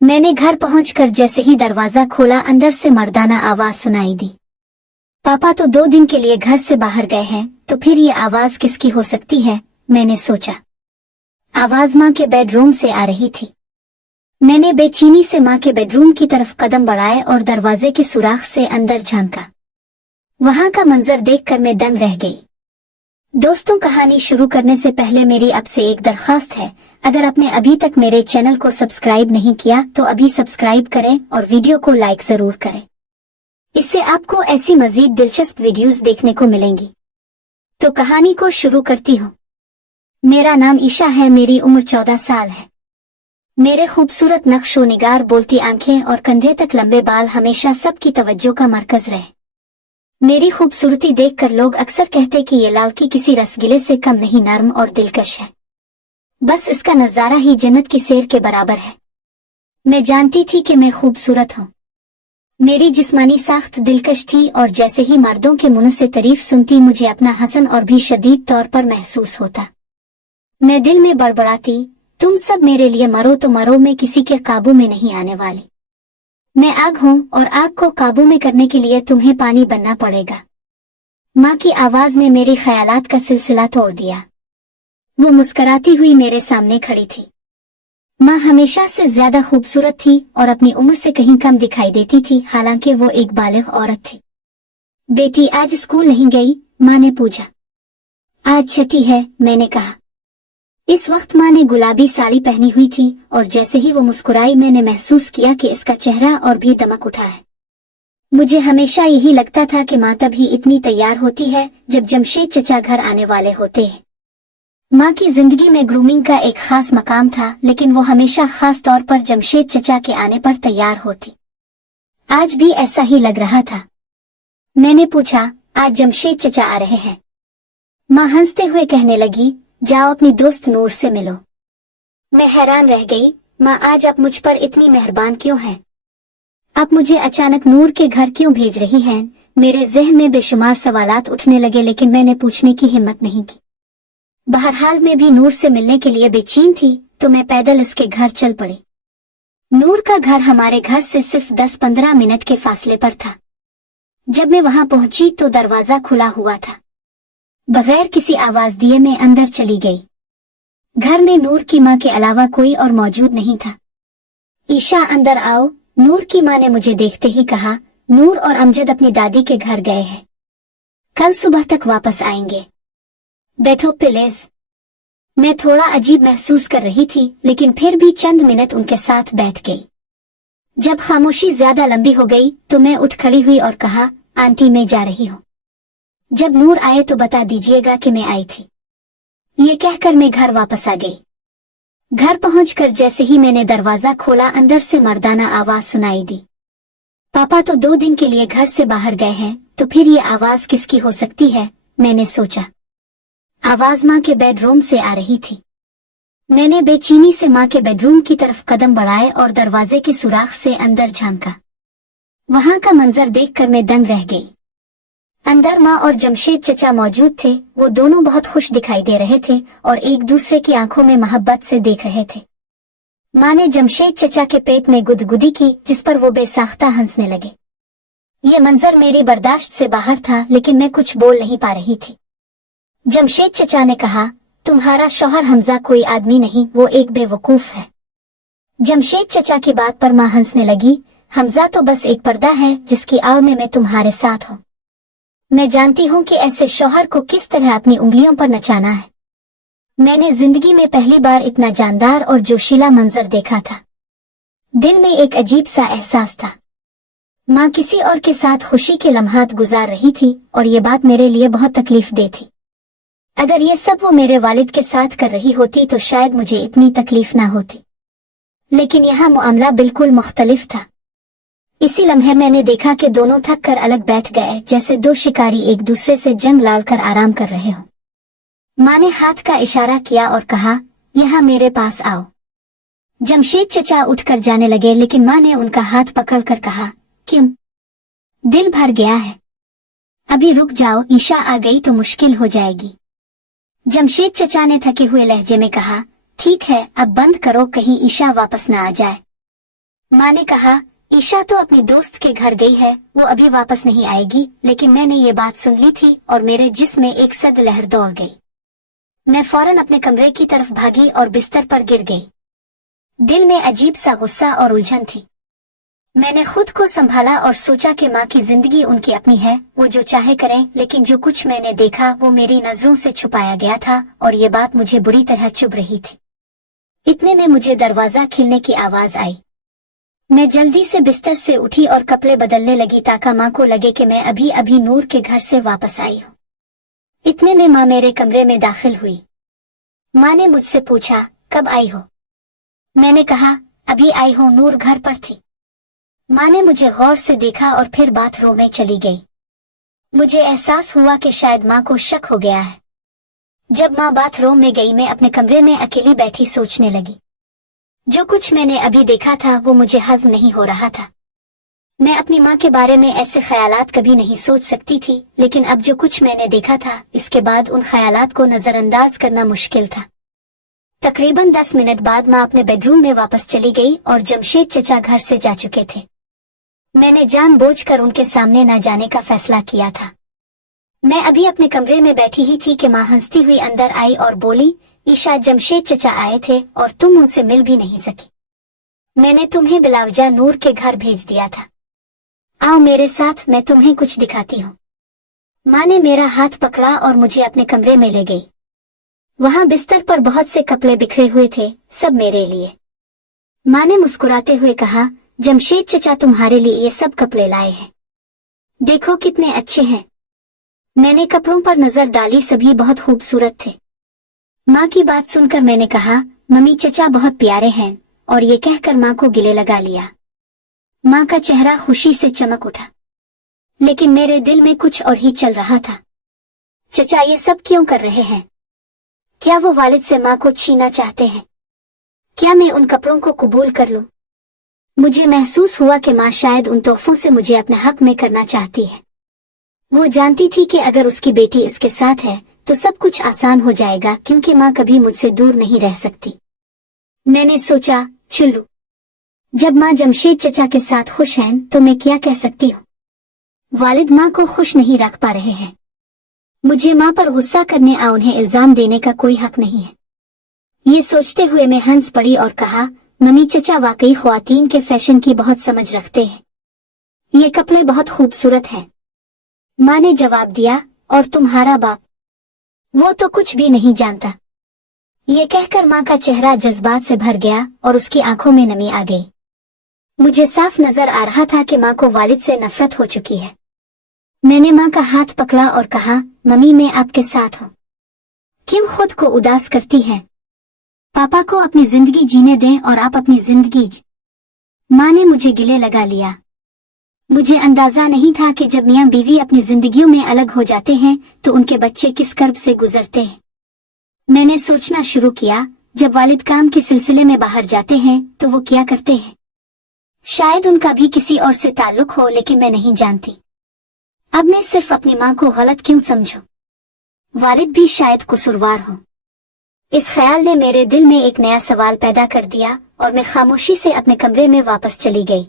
मैंने घर पहुंचकर जैसे ही दरवाजा खोला, अंदर से मर्दाना आवाज सुनाई दी। पापा तो 2 दिन के लिए घर से बाहर गए हैं, तो फिर ये आवाज किसकी हो सकती है, मैंने सोचा। आवाज माँ के बेडरूम से आ रही थी। मैंने बेचैनी से माँ के बेडरूम की तरफ कदम बढ़ाए और दरवाजे के सुराख से अंदर झांका। वहां का मंजर देखकर मैं दंग रह गई। दोस्तों, कहानी शुरू करने से पहले मेरी आपसे एक दरख्वास्त है। अगर आपने अभी तक मेरे चैनल को सब्सक्राइब नहीं किया तो अभी सब्सक्राइब करें और वीडियो को लाइक जरूर करें। इससे आपको ऐसी मजीद दिलचस्प वीडियोस देखने को मिलेंगी। तो कहानी को शुरू करती हूँ। मेरा नाम ईशा है, मेरी उम्र 14 साल है। मेरे खूबसूरत नक्शो निगार, बोलती आंखें और कंधे तक लंबे बाल हमेशा सबकी तवज्जो का मरकज रहे। मेरी खूबसूरती देखकर लोग अक्सर कहते कि ये लड़की किसी रसगुल्ले से कम नहीं, नर्म और दिलकश है। बस इसका नजारा ही जन्नत की सैर के बराबर है। मैं जानती थी कि मैं खूबसूरत हूँ। मेरी जिस्मानी साख्त दिलकश थी और जैसे ही मर्दों के मुंह से तारीफ सुनती, मुझे अपना हसन और भी शदीद तौर पर महसूस होता। मैं दिल में बड़बड़ाती, तुम सब मेरे लिए मरो तो मरो, मैं किसी के काबू में नहीं आने वाली। मैं आग हूँ और आग को काबू में करने के लिए तुम्हें पानी बनना पड़ेगा। माँ की आवाज ने मेरे ख्यालात का सिलसिला तोड़ दिया। वो मुस्कराती हुई मेरे सामने खड़ी थी। माँ हमेशा से ज्यादा खूबसूरत थी और अपनी उम्र से कहीं कम दिखाई देती थी, हालांकि वो एक बालिग औरत थी। बेटी आज स्कूल नहीं गई? माँ ने पूछा। आज छुट्टी है, मैंने कहा। इस वक्त माँ ने गुलाबी साड़ी पहनी हुई थी और जैसे ही वो मुस्कुराई, मैंने महसूस किया कि इसका चेहरा और भी दमक उठा है। मुझे हमेशा यही लगता था कि माँ तब ही इतनी तैयार होती है जब जमशेद चचा घर आने वाले होते हैं। माँ की जिंदगी में ग्रूमिंग का एक खास मकाम था, लेकिन वो हमेशा खास तौर पर जमशेद चचा के आने पर तैयार होती। आज भी ऐसा ही लग रहा था। मैंने पूछा, आज जमशेद चचा आ रहे हैं? माँ हंसते हुए कहने लगी, जाओ अपनी दोस्त नूर से मिलो। मैं हैरान रह गई। माँ, आज आप मुझ पर इतनी मेहरबान क्यों हैं? आप मुझे अचानक नूर के घर क्यों भेज रही हैं? मेरे ज़हन में बेशुमार सवालात उठने लगे, लेकिन मैंने पूछने की हिम्मत नहीं की। बहरहाल मैं भी नूर से मिलने के लिए बेचैन थी, तो मैं पैदल इसके घर चल पड़ी। नूर का घर हमारे घर से सिर्फ 10-15 मिनट के फासले पर था। जब मैं वहां पहुंची तो दरवाजा खुला हुआ था। बगैर किसी आवाज दिए मैं अंदर चली गई। घर में नूर की माँ के अलावा कोई और मौजूद नहीं था। ईशा अंदर आओ, नूर की माँ ने मुझे देखते ही कहा। नूर और अमजद अपनी दादी के घर गए हैं, कल सुबह तक वापस आएंगे। बैठो प्लीज। मैं थोड़ा अजीब महसूस कर रही थी, लेकिन फिर भी चंद मिनट उनके साथ बैठ गई। जब खामोशी ज्यादा लंबी हो गई तो मैं उठ खड़ी हुई और कहा, आंटी मैं जा रही हूँ। जब नूर आए तो बता दीजिएगा कि मैं आई थी। ये कहकर मैं घर वापस आ गई। घर पहुंचकर जैसे ही मैंने दरवाजा खोला, अंदर से मर्दाना आवाज सुनाई दी। पापा तो 2 दिन के लिए घर से बाहर गए हैं, तो फिर ये आवाज किसकी हो सकती है, मैंने सोचा। आवाज माँ के बेडरूम से आ रही थी। मैंने बेचैनी से माँ के बेडरूम की तरफ कदम बढ़ाए और दरवाजे के सुराख से अंदर झांका। वहां का मंजर देखकर मैं दंग रह गई। अंदर माँ और जमशेद चचा मौजूद थे। वो दोनों बहुत खुश दिखाई दे रहे थे और एक दूसरे की आंखों में मोहब्बत से देख रहे थे। माँ ने जमशेद चचा के पेट में गुदगुदी की, जिस पर वो बेसाख्ता हंसने लगे। ये मंजर मेरी बर्दाश्त से बाहर था, लेकिन मैं कुछ बोल नहीं पा रही थी। जमशेद चचा ने कहा, तुम्हारा शौहर हमजा कोई आदमी नहीं, वो एक बेवकूफ है। जमशेद चचा की बात पर माँ हंसने लगी। हमजा तो बस एक पर्दा है जिसकी आड़ में मैं तुम्हारे साथ हूँ। मैं जानती हूँ कि ऐसे शौहर को किस तरह अपनी उंगलियों पर नचाना है। मैंने जिंदगी में पहली बार इतना जानदार और जोशीला मंजर देखा था। दिल में एक अजीब सा एहसास था। माँ किसी और के साथ खुशी के लम्हात गुजार रही थी और ये बात मेरे लिए बहुत तकलीफ दे थी। अगर ये सब वो मेरे वालिद के साथ कर रही होती तो शायद मुझे इतनी तकलीफ ना होती, लेकिन यहाँ मामला बिल्कुल मुख्तलिफ था। इसी लम्हे मैंने देखा कि दोनों थक कर अलग बैठ गए, जैसे 2 शिकारी एक दूसरे से जंग लड़कर आराम कर रहे हों। माँ ने हाथ का इशारा किया और कहा, यहाँ मेरे पास आओ। जमशेद चचा उठकर जाने लगे, लेकिन माँ ने उनका हाथ पकड़कर कहा, क्यों? दिल भर गया है। अभी रुक जाओ, ईशा आ गई तो मुश्किल हो जाएगी। जमशेद चचा ने थके हुए लहजे में कहा, ठीक है अब बंद करो, कहीं ईशा वापस न आ जाए। माँ ने कहा, ईशा तो अपने दोस्त के घर गई है, वो अभी वापस नहीं आएगी। लेकिन मैंने ये बात सुन ली थी और मेरे जिस्म में एक सर्द लहर दौड़ गई। मैं फौरन अपने कमरे की तरफ भागी और बिस्तर पर गिर गई। दिल में अजीब सा गुस्सा और उलझन थी। मैंने खुद को संभाला और सोचा कि माँ की जिंदगी उनकी अपनी है, वो जो चाहे करें। लेकिन जो कुछ मैंने देखा वो मेरी नजरों से छुपाया गया था और ये बात मुझे बुरी तरह चुभ रही थी। इतने में मुझे दरवाजा खिलने की आवाज आई। मैं जल्दी से बिस्तर से उठी और कपड़े बदलने लगी ताकि माँ को लगे कि मैं अभी अभी नूर के घर से वापस आई हूँ। इतने में माँ मेरे कमरे में दाखिल हुई। माँ ने मुझसे पूछा, कब आई हो? मैंने कहा, अभी आई हूँ, नूर घर पर थी। माँ ने मुझे गौर से देखा और फिर बाथरूम में चली गई। मुझे एहसास हुआ कि शायद माँ को शक हो गया है। जब माँ बाथरूम में गई, मैं अपने कमरे में अकेली बैठी सोचने लगी। जो कुछ मैंने अभी देखा था वो मुझे हजम नहीं हो रहा था। मैं अपनी माँ के बारे में ऐसे ख्यालात कभी नहीं सोच सकती थी, लेकिन अब जो कुछ मैंने देखा था इसके बाद उन ख्यालात को नजरअंदाज करना मुश्किल था। तकरीबन 10 मिनट बाद माँ अपने बेडरूम में वापस चली गई और जमशेद चचा घर से जा चुके थे। मैंने जानबूझकर उनके सामने न जाने का फैसला किया था। मैं अभी अपने कमरे में बैठी ही थी कि माँ हंसती हुई अंदर आई और बोली, ईशा, जमशेद चचा आए थे और तुम उनसे मिल भी नहीं सकी। मैंने तुम्हें बिलावजा नूर के घर भेज दिया था। आओ मेरे साथ, मैं तुम्हें कुछ दिखाती हूँ। माँ ने मेरा हाथ पकड़ा और मुझे अपने कमरे में ले गई। वहां बिस्तर पर बहुत से कपड़े बिखरे हुए थे, सब मेरे लिए। माँ ने मुस्कुराते हुए कहा, जमशेद चचा तुम्हारे लिए ये सब कपड़े लाए हैं, देखो कितने अच्छे हैं। मैंने कपड़ों पर नजर डाली, सभी बहुत खूबसूरत थे। माँ की बात सुनकर मैंने कहा, मम्मी, चचा बहुत प्यारे हैं, और ये कहकर माँ को गिले लगा लिया। माँ का चेहरा खुशी से चमक उठा, लेकिन मेरे दिल में कुछ और ही चल रहा था। चचा ये सब क्यों कर रहे हैं? क्या वो वालिद से माँ को छीना चाहते हैं? क्या मैं उन कपड़ों को कबूल कर लूं? मुझे महसूस हुआ कि माँ शायद उन तोहफों से मुझे अपने हक में करना चाहती है। वो जानती थी कि अगर उसकी बेटी इसके साथ है तो सब कुछ आसान हो जाएगा, क्योंकि माँ कभी मुझसे दूर नहीं रह सकती। मैंने सोचा, चुल्लू, जब माँ जमशेद चचा के साथ खुश हैं तो मैं क्या कह सकती हूँ? वालिद माँ को खुश नहीं रख पा रहे हैं, मुझे माँ पर गुस्सा करने या उन्हें इल्जाम देने का कोई हक नहीं है। ये सोचते हुए मैं हंस पड़ी और कहा, मम्मी, चचा वाकई ख्वातीन के फैशन की बहुत समझ रखते हैं, ये कपड़े बहुत खूबसूरत हैं। माँ ने जवाब दिया, और तुम्हारा बाप? वो तो कुछ भी नहीं जानता। ये कहकर माँ का चेहरा जज्बात से भर गया और उसकी आंखों में नमी आ गई। मुझे साफ नजर आ रहा था कि माँ को वालिद से नफरत हो चुकी है। मैंने माँ का हाथ पकड़ा और कहा, मम्मी, मैं आपके साथ हूँ, क्यों खुद को उदास करती हैं? पापा को अपनी जिंदगी जीने दें और आप अपनी जिंदगी माँ ने मुझे गिले लगा लिया। मुझे अंदाजा नहीं था कि जब मियाँ बीवी अपनी जिंदगियों में अलग हो जाते हैं तो उनके बच्चे किस कर्ब से गुजरते हैं। मैंने सोचना शुरू किया, जब वालिद काम के सिलसिले में बाहर जाते हैं तो वो क्या करते हैं। शायद उनका भी किसी और से ताल्लुक हो, लेकिन मैं नहीं जानती। अब मैं सिर्फ अपनी माँ को गलत क्यों समझूं? वालिद भी शायद कसूरवार हो। इस ख्याल ने मेरे दिल में एक नया सवाल पैदा कर दिया और मैं खामोशी से अपने कमरे में वापस चली गई।